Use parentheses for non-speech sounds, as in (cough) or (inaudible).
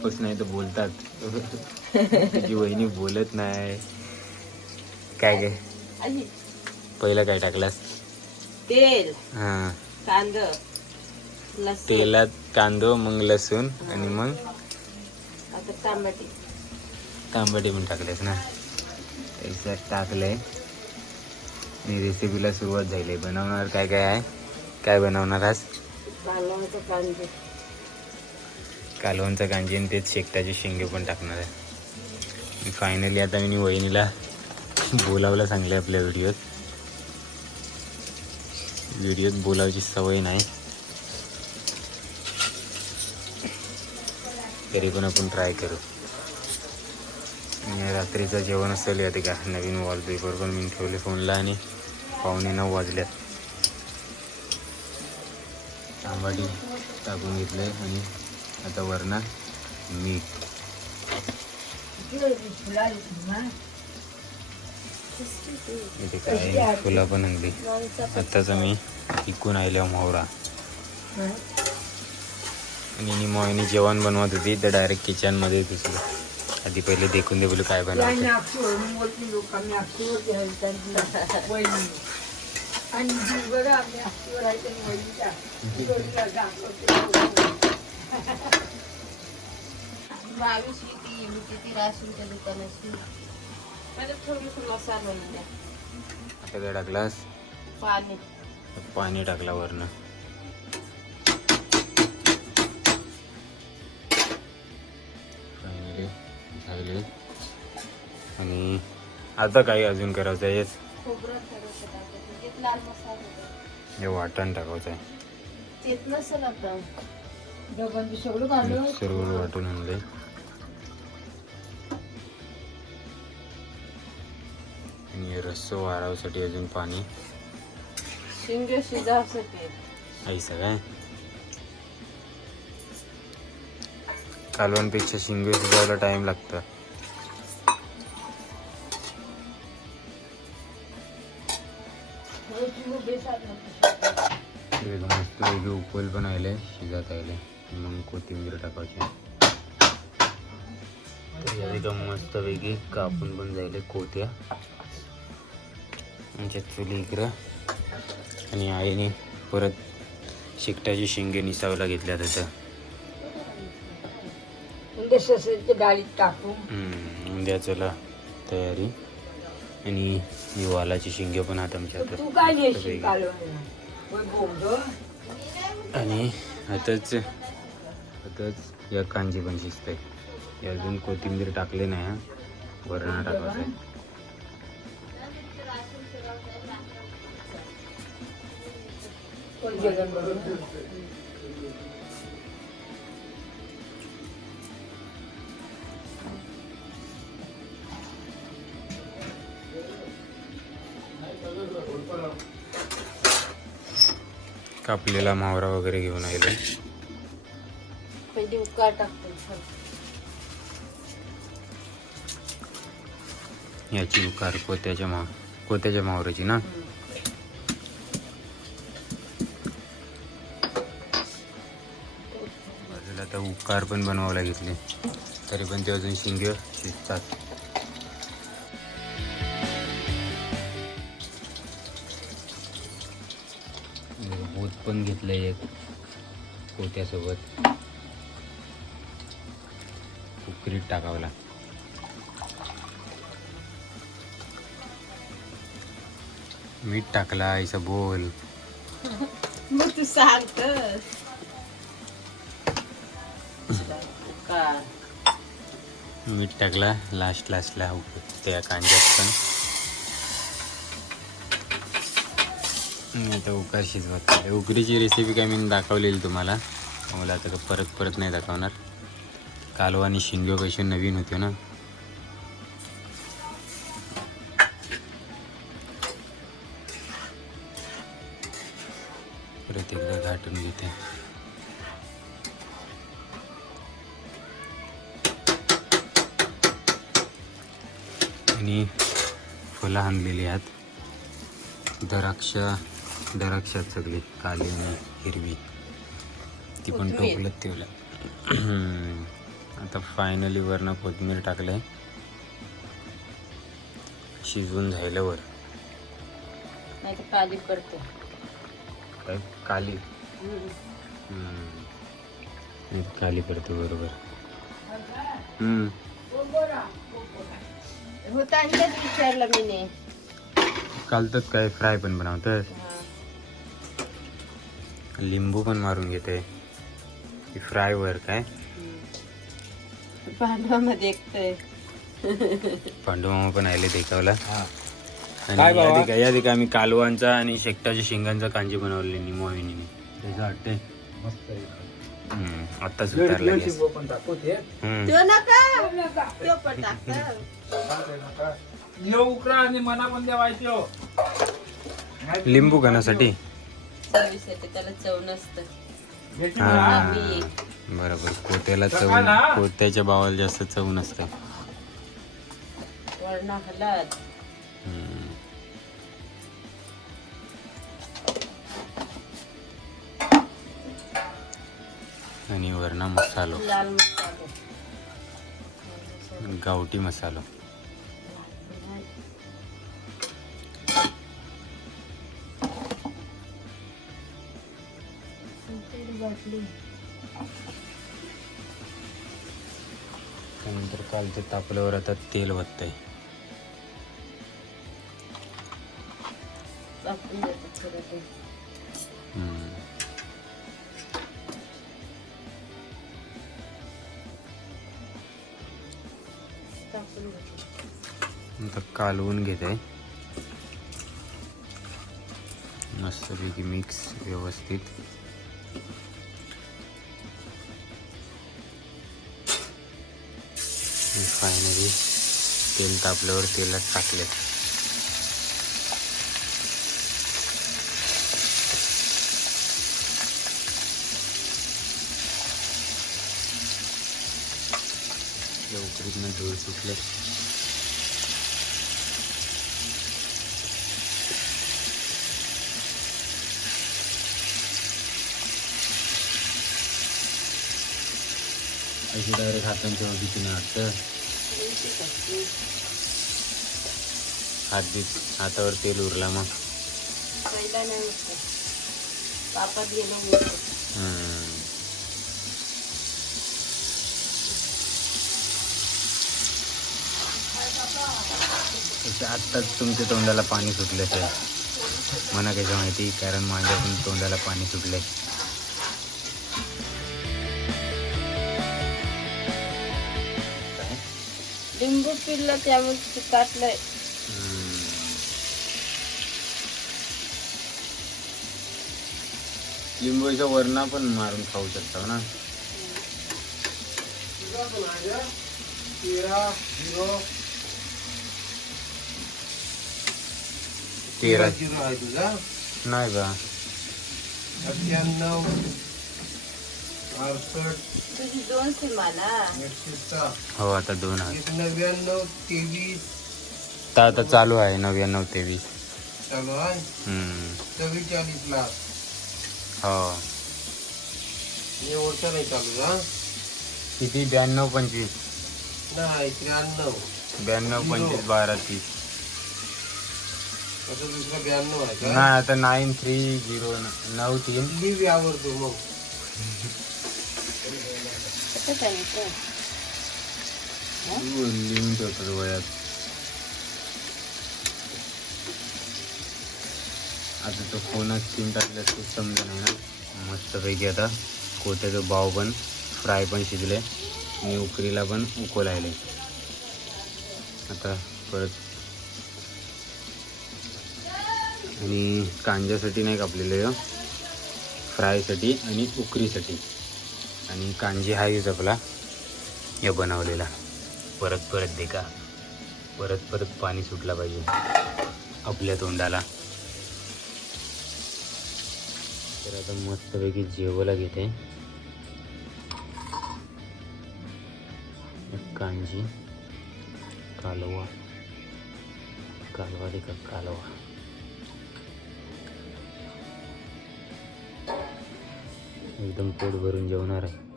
गप्पच नाही तर बोलतात. तुझी वहिनी बोलत नाही. काय काय पहिलं काय टाकलास? तेल. हा. कांद. तेलात कांदो मग लसूण आणि मग? टमाटे तांबटी. पण टाकलेस ना? त्याच्यात टाकलंय. आणि रेसिपीला सुरुवात झाली. बनवणार काय काय आहे? काय बनवणार आज? कालवणचं गांजे आणि तेच शेकटाचे शेंगे पण टाकणार आहे. फायनली आता मी वहिनीला बोलावलं सांगले आपल्या व्हिडिओत. व्हिडिओत बोलावची सवय नाही. तरी पण आपण ट्राय करू. आणि रात्रीचं जेवण असेल यात का नवीन वॉलपेपर पण मी ठेवले फोनला आणि पाहुणे नऊ वाजल्यात. आंबाडी टाकून घेतले आणि आता वरणा मीठ इथे काय फुलं पण आणली. आत्ताच मी इकून आल्या मोहरा. आणि नी मोहिनी जेवण बनवत होती तर डायरेक्ट किचनमध्ये घुसली आधी पहिले देखून दे बोलू काय बनवते बावीस ती मी किती राशीनच्या मसाला आता काय टाकलास? पाणी. पाणी टाकला वरनं. फायनली झाले आणि आता काही अजून करायचं आहे? हेच खोबरं थोडंसं टाकायचं तेच लाल मसाला होता. हे वाटण टाकायचं आहे. तेच नसेल आता. सर्व वाटून आणले आणि रस्सो वारावसाठी अजून पाणी. शिंगे शिजावसाठी. ऐसा काय कालवणपेक्षा शिंगे शिजायला टाइम लागतं. मस्त वेगळी उकल पण आले शिजत आले. मग कोथिंबीर टाकायची. मस्त वेगळी कापून पण जायले कोत्या आमच्या चुली इकडं. आणि आईने परत शिकटाची शिंगे निसावला घेतल्या त्याचं डाळीत टाकून. उद्या चला तयारी. आणि ही वालाची शिंगे पण आता आमच्या? आणि आताच आताच या कांजी पण शिजते हे अजून कोथिंबीर टाकले नाही हा. वरणा टाकायचं कापलेला मावरा वगैरे घेऊन आले पहिली उकार टाकतो. याची उकार कोत्याच्या मा कोत्याच्या मावराची ना? उपकार आता पण बनवायला घेतले. तरी पण ते अजून शिंगे शिजतात. भूत पण घेतलंय एक कोत्यासोबत उकरीत टाकावला मीठ टाकला आईचा बोल. मग तू सांगतस. मीठ टाकला लास्ट लास्टला त्या कांद्यात पण. आणि आता उकार शिजवत आहे. उकरीची रेसिपी काय मी दाखवलेली तुम्हाला. मला आता परत परत नाही दाखवणार. कालवा आणि शिंगो कशी नवीन होते ना. परत एकदा घाटून घेते. आणि फुलं आणलेली आहेत. द्राक्ष द्राक्षात सगळी काली आणि हिरवी. ती पण. टोपलत ठेवल्या आता फायनली वरनं कोथिंबीर टाकले शिजवून झाल्यावर नाही काली पडते काय? काली? काली पडते बरोबर. हम्म. होता आणल्याच विचारलं मी ने कालतच काय फ्राय पण बनवतात लिंबू पण मारून घेते. फ्राय वर काय? भांडवामध्ये एकतंय. (laughs) पांडुमामा पण आले देखावला. काय आणि ठिकाणी आम्ही कालवांचा आणि शेकटाच्या शेंगांचा कांजी बनवलेली निमोहिनीने त्याचं वाटते मस्त आहे. आत्ताच उतारला गॅस पण ते नका तो पण टाकतं चालतंय नका. येऊ उकरा आणि मना पण द्यावायचे हो लिंबू खाण्यासाठी? त्याला चव नसतं. हा. बरोबर कोत्याला चव? कोत्याच्या बावाला जास्त चव नसते. वरणा हलद आणि वरणा मसालो. लाल मसाला गावठी मसालो. त्यानंतर कालच्या तापल्यावर आता तेल वततंय. टाकून देतात थोडं ते हम्म. आता कालवून घेते. मस्तपैकी मिक्स व्यवस्थित. फायनली तेल तापल्यावर तेलात टाकले. लवकरीतनं धूळ सुटले. अशी डायरेक्ट हातांच्या भीतीने वाटतं हात बीत हातावर तेल उरला मग आत्ताच तुमच्या तोंडाला पाणी सुटलं सर मला कसं माहिती कारण माझ्या पण तोंडाला पाणी सुटलंय लिंबू पिळलं त्यामुळे ते काटलंय. लिंबूच्या वरणा पण मारून खाऊ शकता ना. तेरा झिरो तेरा. झिरो आहे तुझा? नाही बा. अठ्ठ्याण्णव. तुझी दोन मला एकशे सहा हो आता दोन एक नव्याण्णव तेवीस. आता आता चालू आहे नव्याण्णव तेवीस. चालू आहे? हम्म. चव्वेचाळीस लाख हो. हे वर्षा नाही चालू हा? किती? ब्याण्णव पंचवीस. नाही त्र्याण्णव. ब्याण्णव पंचवीस बारा तीस. असं दुसरा ब्याण्णव आहे का? नाही आता नाईन थ्री झिरो नऊ तीन. लिव्ह यावर तू मग. कसं त्यांचं लिहून ठेवतो वयात आता तो फोनात सिम टाकलं ते समजा नाही ना मस्तपैकी आता कोत्याचं बाव पण फ्राय पण शिजले आणि उकरीला पण उकलायले आता परत आणि कांज्यासाठी नाही कापलेलं फ्रायसाठी आणि उकरीसाठी आणि कांजी हायच आपला या बनवलेला. परत परत दे का? परत परत पाणी सुटला पाहिजे. आपल्या तोंडाला. तर आता मस्तपैकी जेवायला घेते. कांजी कालवा. कालवा दे का कालवा? एकदम पोट भरून जेवणार आहे.